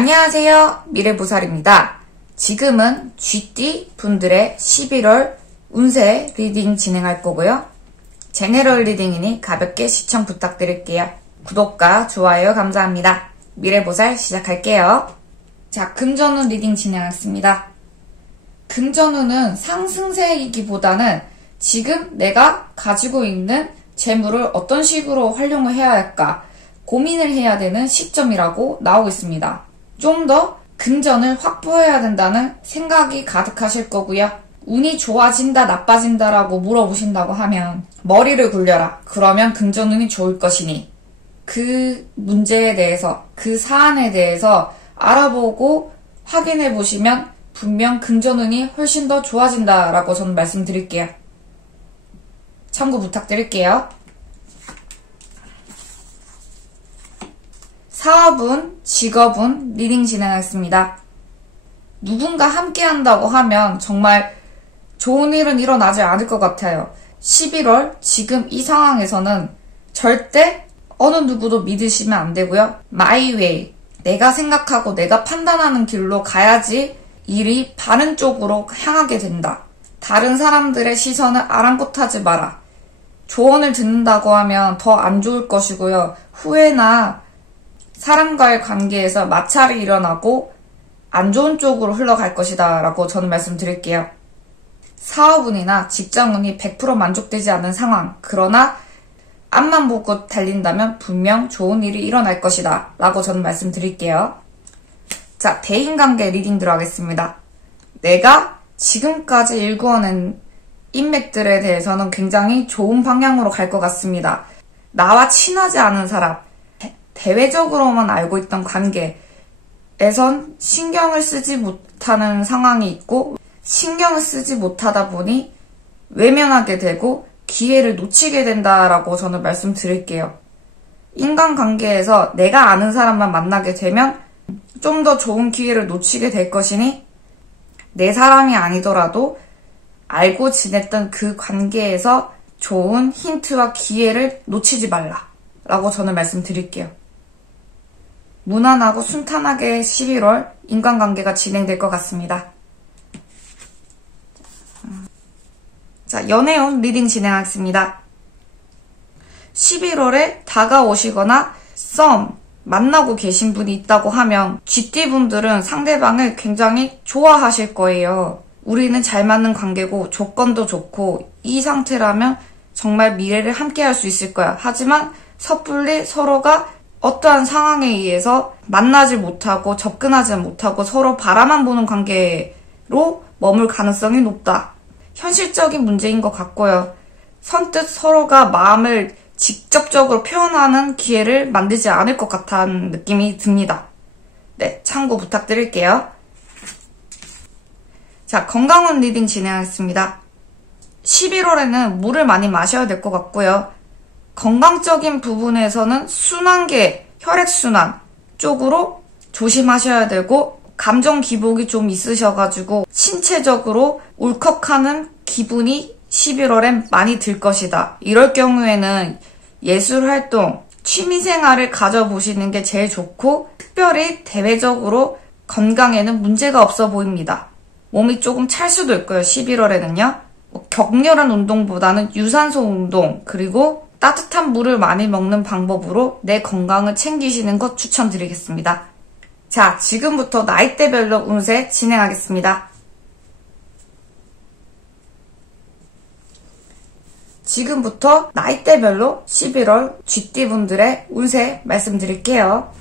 안녕하세요. 미래보살입니다. 지금은 GT 분들의 11월 운세 리딩 진행할 거고요. 제네럴 리딩이니 가볍게 시청 부탁드릴게요. 구독과 좋아요 감사합니다. 미래보살 시작할게요. 자, 금전운 리딩 진행하겠습니다. 금전운은 상승세이기보다는 지금 내가 가지고 있는 재물을 어떤 식으로 활용을 해야 할까 고민을 해야 되는 시점이라고 나오고 있습니다. 좀 더 금전을 확보해야 된다는 생각이 가득하실 거고요. 운이 좋아진다 나빠진다라고 물어보신다고 하면 머리를 굴려라. 그러면 금전운이 좋을 것이니 그 문제에 대해서 그 사안에 대해서 알아보고 확인해 보시면 분명 금전운이 훨씬 더 좋아진다라고 저는 말씀드릴게요. 참고 부탁드릴게요. 사업운, 직업운 리딩 진행하겠습니다. 누군가 함께 한다고 하면 정말 좋은 일은 일어나지 않을 것 같아요. 11월 지금 이 상황에서는 절대 어느 누구도 믿으시면 안 되고요. My way, 내가 생각하고 내가 판단하는 길로 가야지 일이 바른 쪽으로 향하게 된다. 다른 사람들의 시선을 아랑곳하지 마라. 조언을 듣는다고 하면 더 안 좋을 것이고요. 후회나 사람과의 관계에서 마찰이 일어나고 안 좋은 쪽으로 흘러갈 것이다 라고 저는 말씀드릴게요. 사업운이나 직장운이 100% 만족되지 않는 상황, 그러나 앞만 보고 달린다면 분명 좋은 일이 일어날 것이다 라고 저는 말씀드릴게요. 자, 대인관계 리딩 들어가겠습니다. 내가 지금까지 일구어낸 인맥들에 대해서는 굉장히 좋은 방향으로 갈 것 같습니다. 나와 친하지 않은 사람, 대외적으로만 알고 있던 관계에선 신경을 쓰지 못하는 상황이 있고 신경을 쓰지 못하다 보니 외면하게 되고 기회를 놓치게 된다라고 저는 말씀드릴게요. 인간관계에서 내가 아는 사람만 만나게 되면 좀 더 좋은 기회를 놓치게 될 것이니 내 사람이 아니더라도 알고 지냈던 그 관계에서 좋은 힌트와 기회를 놓치지 말라라고 저는 말씀드릴게요. 무난하고 순탄하게 11월 인간관계가 진행될 것 같습니다. 자, 연애운 리딩 진행하겠습니다. 11월에 다가오시거나 썸, 만나고 계신 분이 있다고 하면 GT분들은 상대방을 굉장히 좋아하실 거예요. 우리는 잘 맞는 관계고 조건도 좋고 이 상태라면 정말 미래를 함께 할 수 있을 거야. 하지만 섣불리 서로가 어떠한 상황에 의해서 만나지 못하고 접근하지 못하고 서로 바라만 보는 관계로 머물 가능성이 높다. 현실적인 문제인 것 같고요. 선뜻 서로가 마음을 직접적으로 표현하는 기회를 만들지 않을 것 같다는 느낌이 듭니다. 네, 참고 부탁드릴게요. 자, 건강운 리딩 진행하겠습니다. 11월에는 물을 많이 마셔야 될 것 같고요. 건강적인 부분에서는 순환계, 혈액순환 쪽으로 조심하셔야 되고 감정 기복이 좀 있으셔가지고 신체적으로 울컥하는 기분이 11월엔 많이 들 것이다. 이럴 경우에는 예술활동, 취미생활을 가져보시는 게 제일 좋고 특별히 대외적으로 건강에는 문제가 없어 보입니다. 몸이 조금 찰 수도 있고요. 11월에는요. 격렬한 운동보다는 유산소 운동 그리고 따뜻한 물을 많이 먹는 방법으로 내 건강을 챙기시는 것 추천드리겠습니다. 자, 지금부터 나이대별로 운세 진행하겠습니다. 지금부터 나이대별로 11월 GT분들의 운세 말씀드릴게요.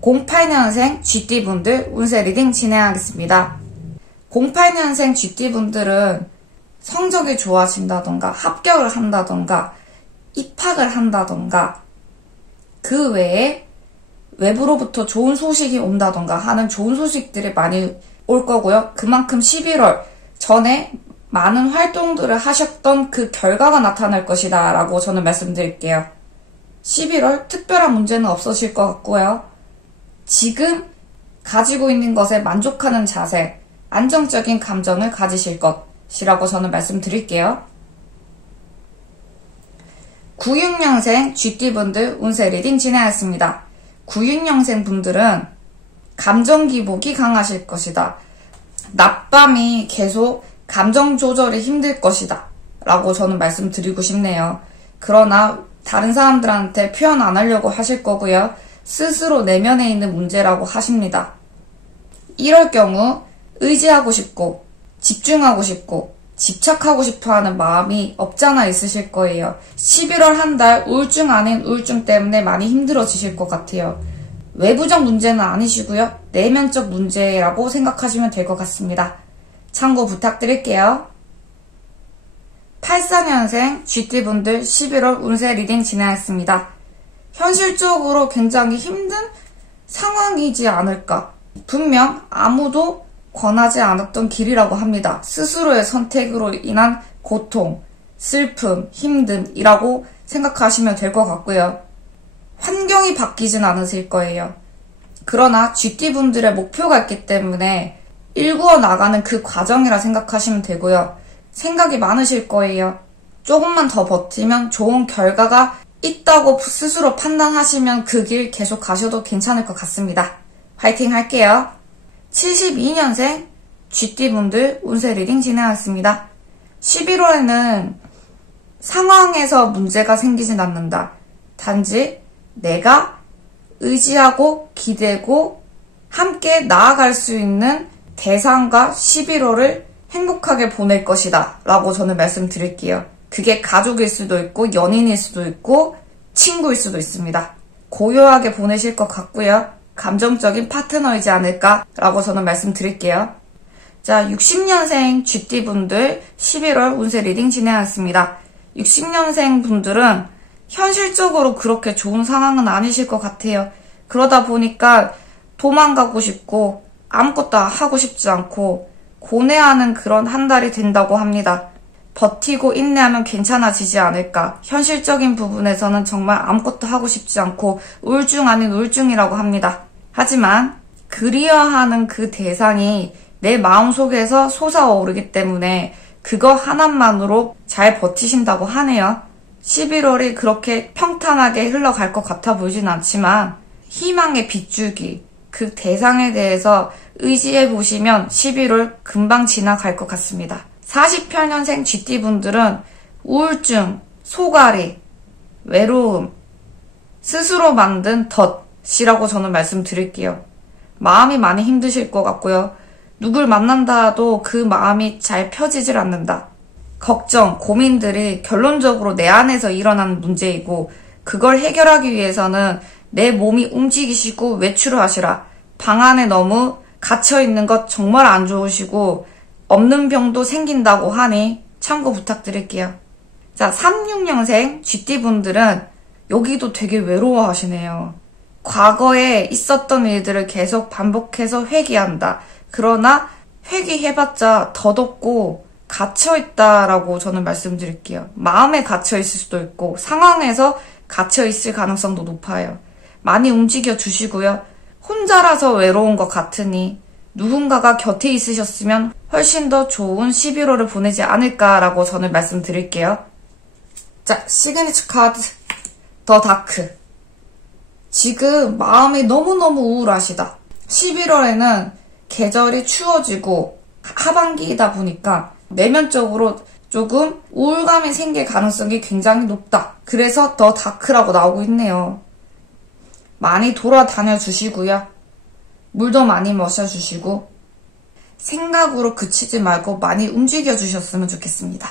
08년생 GT분들 운세 리딩 진행하겠습니다. 08년생 GT분들은 성적이 좋아진다던가 합격을 한다던가 입학을 한다던가 그 외에 외부로부터 좋은 소식이 온다던가 하는 좋은 소식들이 많이 올 거고요. 그만큼 11월 전에 많은 활동들을 하셨던 그 결과가 나타날 것이다 라고 저는 말씀드릴게요. 11월 특별한 문제는 없으실 것 같고요. 지금 가지고 있는 것에 만족하는 자세, 안정적인 감정을 가지실 것이라고 저는 말씀드릴게요. 96년생 GT분들 운세 리딩 진행하겠습니다. 96년생 분들은 감정 기복이 강하실 것이다. 낮밤이 계속 감정 조절이 힘들 것이다. 라고 저는 말씀드리고 싶네요. 그러나 다른 사람들한테 표현 안 하려고 하실 거고요. 스스로 내면에 있는 문제라고 하십니다. 이럴 경우 의지하고 싶고 집중하고 싶고 집착하고 싶어 하는 마음이 없잖아 있으실 거예요. 11월 한 달 우울증 아닌 우울증 때문에 많이 힘들어지실 것 같아요. 외부적 문제는 아니시고요. 내면적 문제라고 생각하시면 될 것 같습니다. 참고 부탁드릴게요. 84년생 GT분들 11월 운세 리딩 진행했습니다. 현실적으로 굉장히 힘든 상황이지 않을까. 분명 아무도 권하지 않았던 길이라고 합니다. 스스로의 선택으로 인한 고통, 슬픔, 힘듦이라고 생각하시면 될 것 같고요. 환경이 바뀌진 않으실 거예요. 그러나 GT분들의 목표가 있기 때문에 일구어 나가는 그 과정이라 생각하시면 되고요. 생각이 많으실 거예요. 조금만 더 버티면 좋은 결과가 있다고 스스로 판단하시면 그 길 계속 가셔도 괜찮을 것 같습니다. 화이팅 할게요. 72년생 GT분들 운세 리딩 진행하겠습니다. 11월에는 상황에서 문제가 생기진 않는다. 단지 내가 의지하고 기대고 함께 나아갈 수 있는 대상과 11월을 행복하게 보낼 것이다 라고 저는 말씀드릴게요. 그게 가족일 수도 있고 연인일 수도 있고 친구일 수도 있습니다. 고요하게 보내실 것 같고요. 감정적인 파트너이지 않을까 라고 저는 말씀드릴게요. 자, 60년생 GT분들 11월 운세 리딩 진행하겠습니다. 60년생 분들은 현실적으로 그렇게 좋은 상황은 아니실 것 같아요. 그러다 보니까 도망가고 싶고 아무것도 하고 싶지 않고 고뇌하는 그런 한 달이 된다고 합니다. 버티고 인내하면 괜찮아지지 않을까. 현실적인 부분에서는 정말 아무것도 하고 싶지 않고 우울증 아닌 우울증이라고 합니다. 하지만 그리워하는 그 대상이 내 마음속에서 솟아오르기 때문에 그거 하나만으로 잘 버티신다고 하네요. 11월이 그렇게 평탄하게 흘러갈 것 같아 보이진 않지만 희망의 빗줄기, 그 대상에 대해서 의지해 보시면 11월 금방 지나갈 것 같습니다. 48년생 GT분들은 우울증, 소갈이, 외로움, 스스로 만든 덫이라고 저는 말씀드릴게요. 마음이 많이 힘드실 것 같고요. 누굴 만난다 해도 그 마음이 잘 펴지질 않는다. 걱정, 고민들이 결론적으로 내 안에서 일어나는 문제이고 그걸 해결하기 위해서는 내 몸이 움직이시고 외출을 하시라. 방 안에 너무 갇혀있는 것 정말 안 좋으시고 없는 병도 생긴다고 하니 참고 부탁드릴게요. 자, 36년생 GT분들은 여기도 되게 외로워하시네요. 과거에 있었던 일들을 계속 반복해서 회귀한다. 그러나 회귀해봤자 덧없고 갇혀있다라고 저는 말씀드릴게요. 마음에 갇혀있을 수도 있고 상황에서 갇혀있을 가능성도 높아요. 많이 움직여 주시고요. 혼자라서 외로운 것 같으니 누군가가 곁에 있으셨으면 훨씬 더 좋은 11월을 보내지 않을까라고 저는 말씀드릴게요. 자, 시그니처 카드 더 다크. 지금 마음이 너무너무 우울하시다. 11월에는 계절이 추워지고 하반기이다 보니까 내면적으로 조금 우울감이 생길 가능성이 굉장히 높다. 그래서 더 다크라고 나오고 있네요. 많이 돌아다녀 주시고요. 물도 많이 마셔주시고 생각으로 그치지 말고 많이 움직여 주셨으면 좋겠습니다.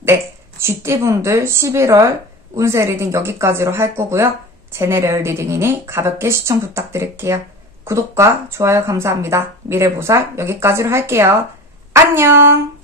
네, GT분들 11월 운세 리딩 여기까지로 할 거고요. 제네럴 리딩이니 가볍게 시청 부탁드릴게요. 구독과 좋아요 감사합니다. 미래보살 여기까지로 할게요. 안녕!